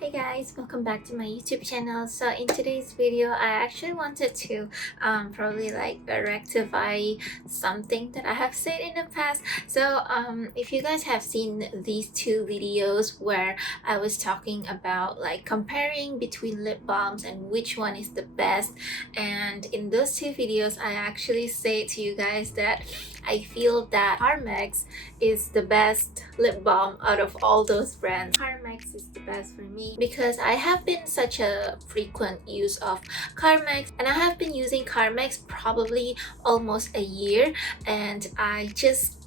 Hey guys, welcome back to my YouTube channel. So in today's video, I actually wanted to probably rectify something that I have said in the past. So if you guys have seen these two videos where I was talking about like comparing between lip balms and which one is the best, and in those two videos I actually say to you guys that I feel that Carmex is the best lip balm out of all those brands. Carmex is the best for me because I have been such a frequent use of Carmex, and I have been using Carmex probably almost a year, and I just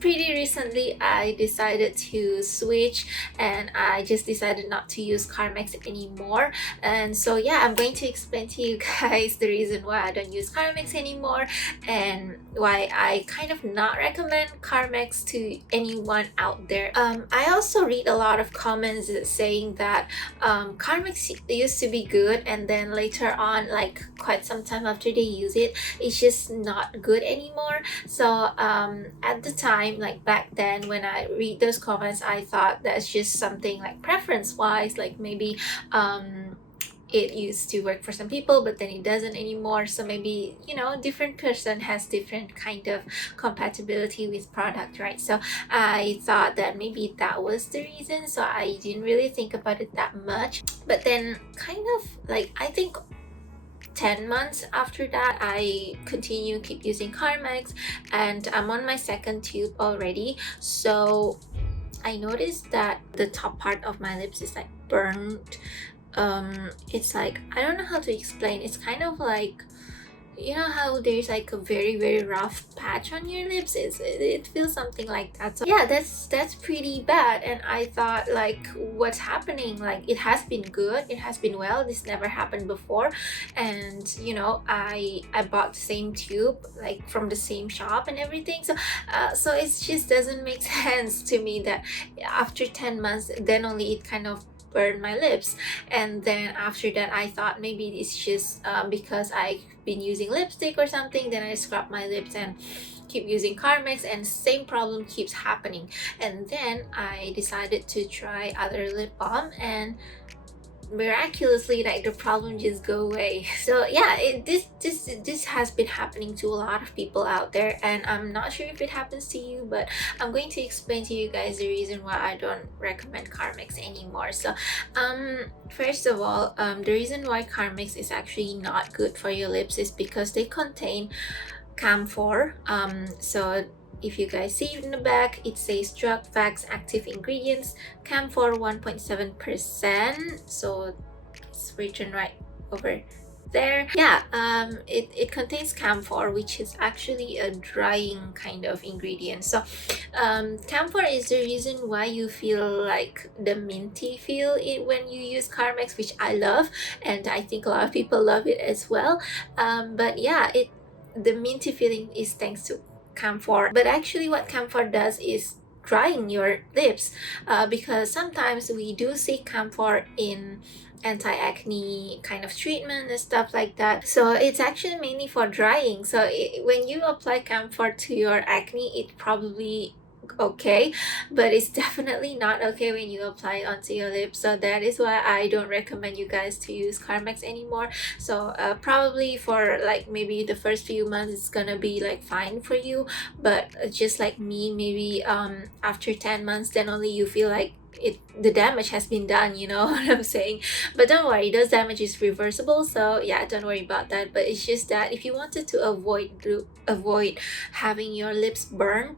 pretty recently I decided to switch, and I just decided not to use Carmex anymore. And so yeah, I'm going to explain to you guys the reason why I don't use Carmex anymore and why I kind of not recommend Carmex to anyone out there. I also read a lot of comments saying that Carmex used to be good, and then later on, like quite some time after they use it, it's just not good anymore. So at the time, like back then when I read those comments, I thought that's just something like preference wise, like maybe it used to work for some people but then it doesn't anymore, so maybe, you know, different person has different kind of compatibility with product, right? So I thought that maybe that was the reason, so I didn't really think about it that much. But then kind of like I think 10 months after that I keep using Carmex, and I'm on my second tube already. So I noticed that the top part of my lips is like burnt. It's like, I don't know how to explain, it's kind of like, you know how there's like a very rough patch on your lips, it feels something like that. So yeah, that's pretty bad, and I thought like, what's happening? Like, it has been good, it has been well, this never happened before. And you know, I bought the same tube like from the same shop and everything, so so it just doesn't make sense to me that after 10 months then only it kind of burn my lips. And then after that I thought maybe it's just because I've been using lipstick or something, then I scrub my lips and keep using Carmex, and same problem keeps happening. And then I decided to try other lip balm, and miraculously like the problem just go away. So yeah, this has been happening to a lot of people out there, and I'm not sure if it happens to you, but I'm going to explain to you guys the reason why I don't recommend Carmex anymore. So first of all, the reason why Carmex is actually not good for your lips is because they contain camphor. So if you guys see in the back, it says drug facts, active ingredients, camphor 1.7%. So it's written right over there. Yeah, it contains camphor, which is actually a drying kind of ingredient. So camphor is the reason why you feel like the minty feel it when you use Carmex, which I love, and I think a lot of people love it as well. But yeah, the minty feeling is thanks to camphor. But actually what camphor does is drying your lips, because sometimes we do see camphor in anti-acne kind of treatment and stuff like that. So it's actually mainly for drying. So when you apply camphor to your acne, it probably okay, but it's definitely not okay when you apply it onto your lips. So that is why I don't recommend you guys to use Carmex anymore. So probably for like maybe the first few months it's gonna be like fine for you, but just like me, maybe after 10 months then only you feel like the damage has been done, you know what I'm saying? But don't worry, those damage is reversible, so yeah, don't worry about that. But it's just that if you wanted to avoid having your lips burn,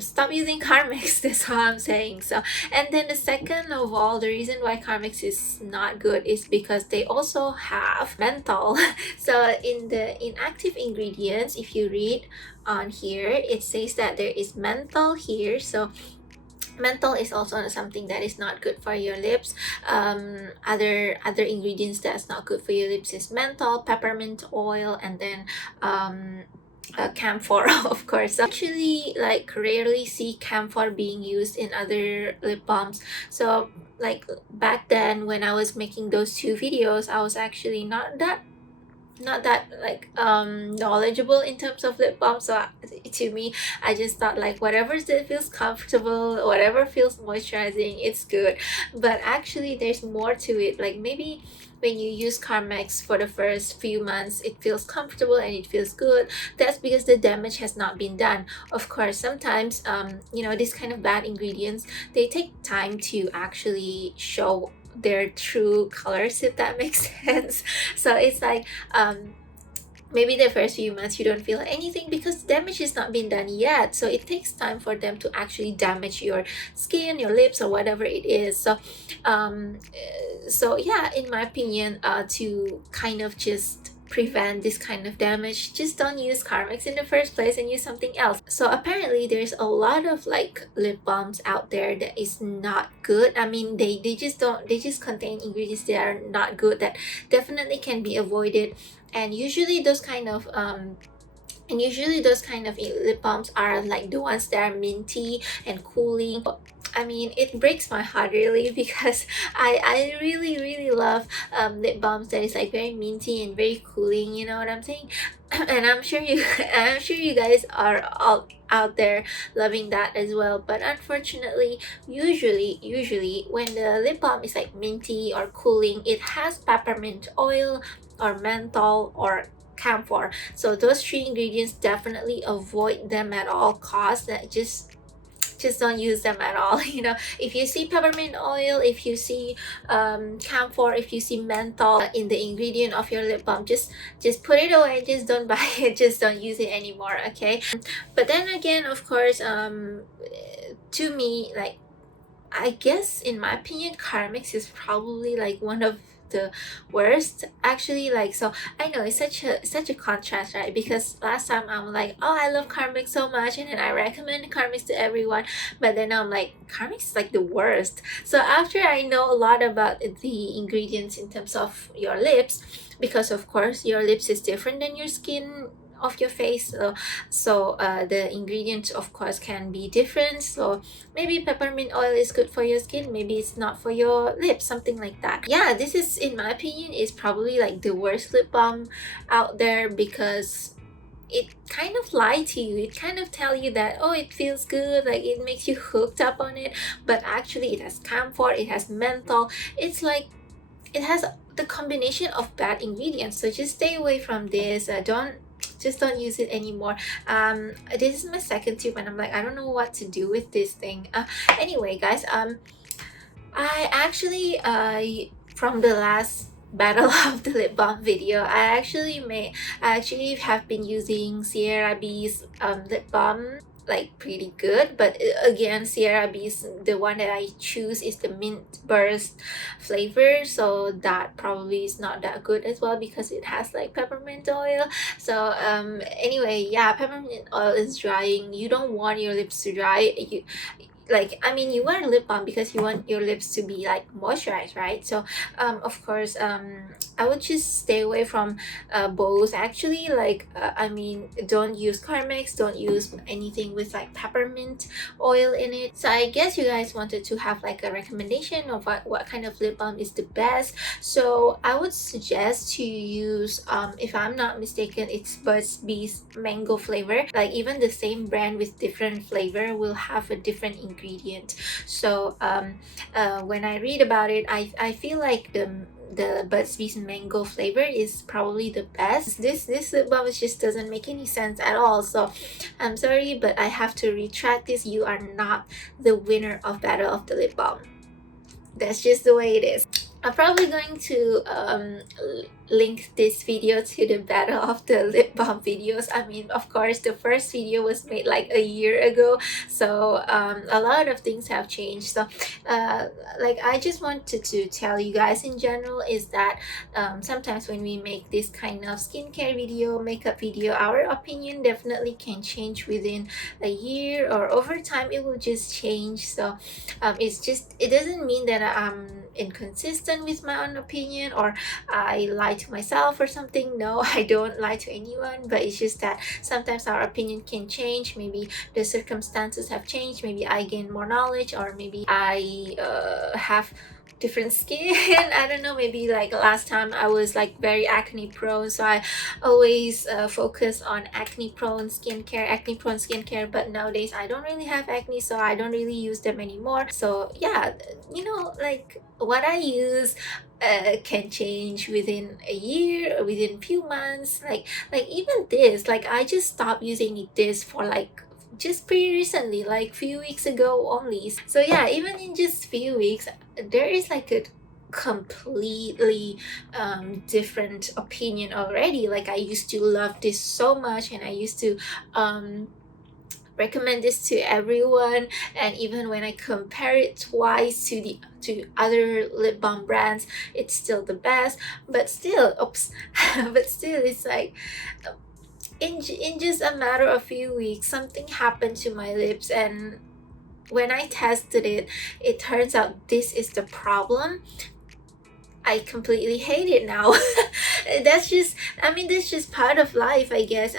stop using Carmex. That's all I'm saying. So, and then the second of all, the reason why Carmex is not good is because they also have menthol. So in the inactive ingredients, if you read on here, it says that there is menthol here. So menthol is also something that is not good for your lips. Other ingredients that's not good for your lips is menthol, peppermint oil, and then camphor of course. So actually like rarely see camphor being used in other lip balms. So like back then when I was making those two videos, I was actually not not that like knowledgeable in terms of lip balm, so to me I just thought like whatever that feels comfortable, whatever feels moisturizing, it's good. But actually there's more to it. Like maybe when you use Carmex for the first few months, it feels comfortable and it feels good. That's because the damage has not been done. Of course, sometimes you know, these kind of bad ingredients, they take time to actually show their true colors, if that makes sense. So it's like maybe the first few months you don't feel anything because damage is not been done yet, so it takes time for them to actually damage your skin, your lips, or whatever it is. So so yeah, in my opinion, to kind of just prevent this kind of damage, just don't use Carmex in the first place and use something else. So apparently there's a lot of like lip balms out there that is not good. I mean, they just don't, they just contain ingredients that are not good, that definitely can be avoided. And usually those kind of lip balms are like the ones that are minty and cooling. I mean, it breaks my heart really because I really love lip balms that is like very minty and very cooling, you know what I'm saying? And I'm sure you I'm sure you guys are all out there loving that as well. But unfortunately, usually when the lip balm is like minty or cooling, it has peppermint oil or menthol or camphor. So those three ingredients, definitely avoid them at all costs. That just don't use them at all. You know, if you see peppermint oil, if you see camphor, if you see menthol in the ingredient of your lip balm, just put it away. Just don't buy it, just don't use it anymore, okay? But then again, of course, to me, like, I guess in my opinion, Carmex is probably like one of the worst actually. Like, so I know it's such a contrast, right? Because last time I'm like, oh, I love Carmex so much, and then I recommend Carmex to everyone, but then I'm like, Carmex is like the worst. So after I know a lot about the ingredients in terms of your lips, because of course your lips is different than your skin of your face, so the ingredients of course can be different. So maybe peppermint oil is good for your skin, maybe it's not for your lips, something like that. Yeah, this is, in my opinion, is probably like the worst lip balm out there, because it kind of lie to you. It kind of tell you that, oh, it feels good, like it makes you hooked up on it, but actually it has camphor, it has menthol. It's like it has the combination of bad ingredients. So just stay away from this. Don't use it anymore. This is my second tube and I'm like, I don't know what to do with this thing. Anyway guys, I actually from the last battle of the lip balm video, I actually have been using Sierra B's lip balm, like pretty good. But again, Sierra B's, the one that I choose is the mint burst flavor, so that probably is not that good as well because it has like peppermint oil. So anyway, yeah, peppermint oil is drying. You don't want your lips to dry. You, like, I mean, you wear lip balm because you want your lips to be like moisturized, right? So of course, I would just stay away from both actually. Like I mean, don't use Carmex, don't use anything with like peppermint oil in it. So I guess you guys wanted to have like a recommendation of what kind of lip balm is the best. So I would suggest to use if I'm not mistaken, it's Burt's Bees mango flavor. Like even the same brand with different flavor will have a different ingredient. So when I read about it, I feel like the Burt's Bees mango flavor is probably the best. This lip balm just doesn't make any sense at all. So I'm sorry, but I have to retract this. You are not the winner of Battle of the Lip Balm. That's just the way it is. I'm probably going to link this video to the Battle of the Lip Balm videos. I mean, of course, the first video was made like a year ago, so a lot of things have changed. So like, I just wanted to tell you guys in general is that sometimes when we make this kind of skincare video, makeup video, our opinion definitely can change within a year, or over time it will just change. So it doesn't mean that I'm inconsistent with my own opinion or I lie to myself or something. No, I don't lie to anyone, but it's just that sometimes our opinion can change. Maybe the circumstances have changed, maybe I gain more knowledge, or maybe I have different skin. I don't know, maybe like last time I was like very acne prone, so I always focus on acne prone skincare, but nowadays I don't really have acne, so I don't really use them anymore. So yeah, you know, like what I use can change within a year or within few months. Like even this, like I just stopped using this for like just pretty recently, like few weeks ago only. So yeah, even in just few weeks there is like a completely different opinion already. Like I used to love this so much, and I used to recommend this to everyone, and even when I compare it twice to other lip balm brands, it's still the best. But still, oops, but still, it's like in just a matter of few weeks, something happened to my lips, and when I tested it, it turns out this is the problem. I completely hate it now. That's just, I mean, that's just part of life, I guess.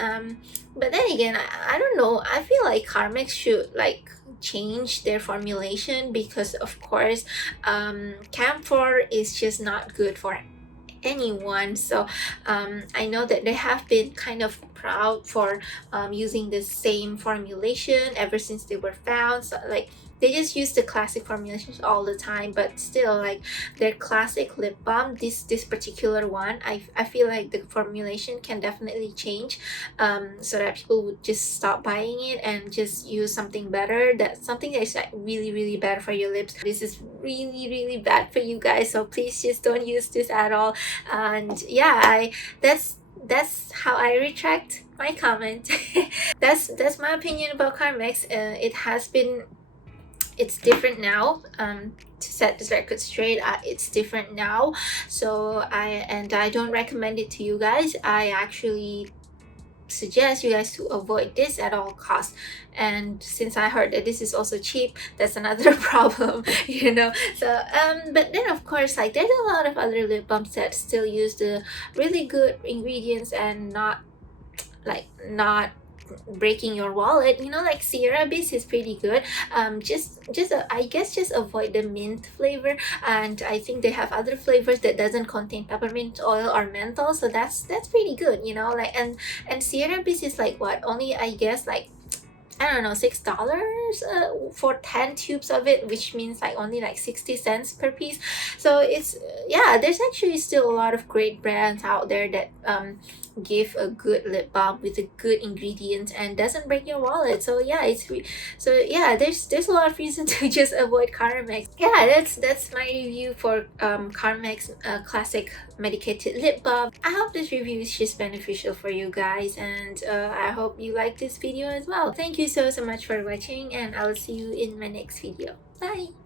But then again, I don't know. I feel like Carmex should like change their formulation, because of course, camphor is just not good for anyone. So I know that they have been kind of proud for using the same formulation ever since they were found. So like they just use the classic formulations all the time, but still, like their classic lip balm, this particular one, I feel like the formulation can definitely change, so that people would just stop buying it and just use something better, that something that is like really bad for your lips. This is really bad for you guys, so please just don't use this at all. And yeah, that's how I retract my comment. That's my opinion about Carmex. It's different now. To set this record straight, it's different now. So I don't recommend it to you guys. I actually suggest you guys to avoid this at all costs. And since I heard that this is also cheap, that's another problem, you know. So but then of course, like there's a lot of other lip balms that still use the really good ingredients and not breaking your wallet, you know. Like Sierra Beast is pretty good. I guess just avoid the mint flavor, and I think they have other flavors that doesn't contain peppermint oil or menthol, so that's pretty good, you know. Like and Sierra Beast is like what, only I guess like I don't know, $6 for 10 tubes of it, which means like only like 60 cents per piece. So it's yeah, there's actually still a lot of great brands out there that give a good lip balm with a good ingredient and doesn't break your wallet. So yeah, so yeah, there's a lot of reason to just avoid Carmex. Yeah, that's my review for Carmex classic medicated lip balm. I hope this review is just beneficial for you guys, and I hope you like this video as well. Thank you so much for watching, and I'll see you in my next video. Bye.